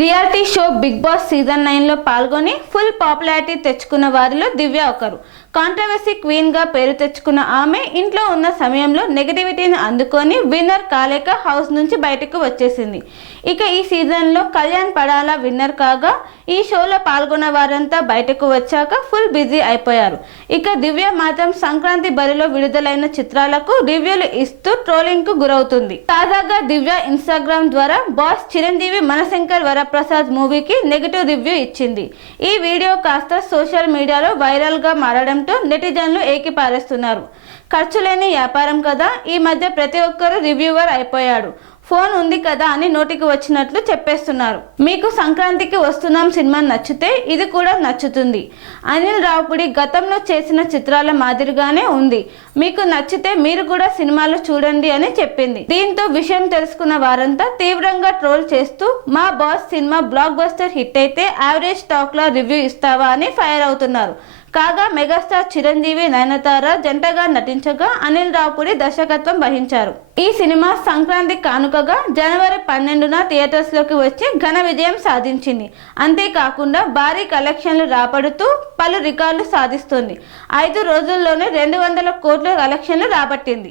Reality show big boss season 9లో పాల్గొని full popularity తెచ్చుకున్న వారిలో దివ్య ఒకరు. కాంట్రవర్సీ క్వీన్గా పేరు తెచ్చుకున్న ఆమె ఇంట్లో ఉన్న సమయంలో నెగటివిటీని అందుకొని విన్నర్ కాలేక హౌస్ నుంచి బయటకు వచ్చేసింది. ఇక ఈ సీజన్లో కళ్యాణ్ పడాలా విన్నర్ కాగా ఈ షోలో పాల్గొన్న వారంతా బయటకు వచ్చాక ఫుల్ బిజీ అయిపోయారు. ఇక దివ్య మాత్రం సంక్రాంతి బరిలో విడుదలైన చిత్రాలకు రివ్యూలు ఇస్తూ ట్రోలింగ్కు గురవుతుంది. తాజాగా దివ్య ఇన్స్టాగ్రామ్ ద్వారా బాస్ చిరంజీవి మనశంకర్ వరప్రసాద్ మూవీకి నెగిటివ్ రివ్యూ ఇచ్చింది. ఈ వీడియో కాస్త సోషల్ మీడియాలో వైరల్గా మారడంతో నెటిజన్లు ఏకిపారేస్తున్నారు. ఖర్చు లేని వ్యాపారం కదా, ఈ మధ్య ప్రతి ఒక్కరూ రివ్యూవర్ అయిపోయాడు, ఫోన్ ఉంది కదా అని నోటికి వచ్చినట్లు చెప్పేస్తున్నారు. మీకు సంక్రాంతికి వస్తున్నాం సినిమా నచ్చితే ఇది కూడా నచ్చుతుంది. అనిల్ రావుపూడి గతంలో చేసిన చిత్రాల మాదిరిగానే ఉంది, మీకు నచ్చితే మీరు కూడా సినిమాలు చూడండి అని చెప్పింది. దీంతో విషయం తెలుసుకున్న వారంతా తీవ్రంగా ట్రోల్ చేస్తూ మా boss cinema block buster hit అయితే యావరేజ్ టాక్ లా రివ్యూ ఇస్తావా అని ఫైర్ అవుతున్నారు. కాగా మెగాస్టార్ చిరంజీవి నయనతార జంటగా నటించగా అనిల్ రావుపూడి దర్శకత్వం వహించారు. ఈ సినిమా సంక్రాంతి కానుకగా జనవరి 12న థియేటర్స్లోకి వచ్చి ఘన విజయం సాధించింది. అంతేకాకుండా భారీ కలెక్షన్లు రాబడుతూ పలు రికార్డులు సాధిస్తుంది. 5 రోజుల్లోనే 200 కోట్ల కలెక్షన్లు రాబట్టింది.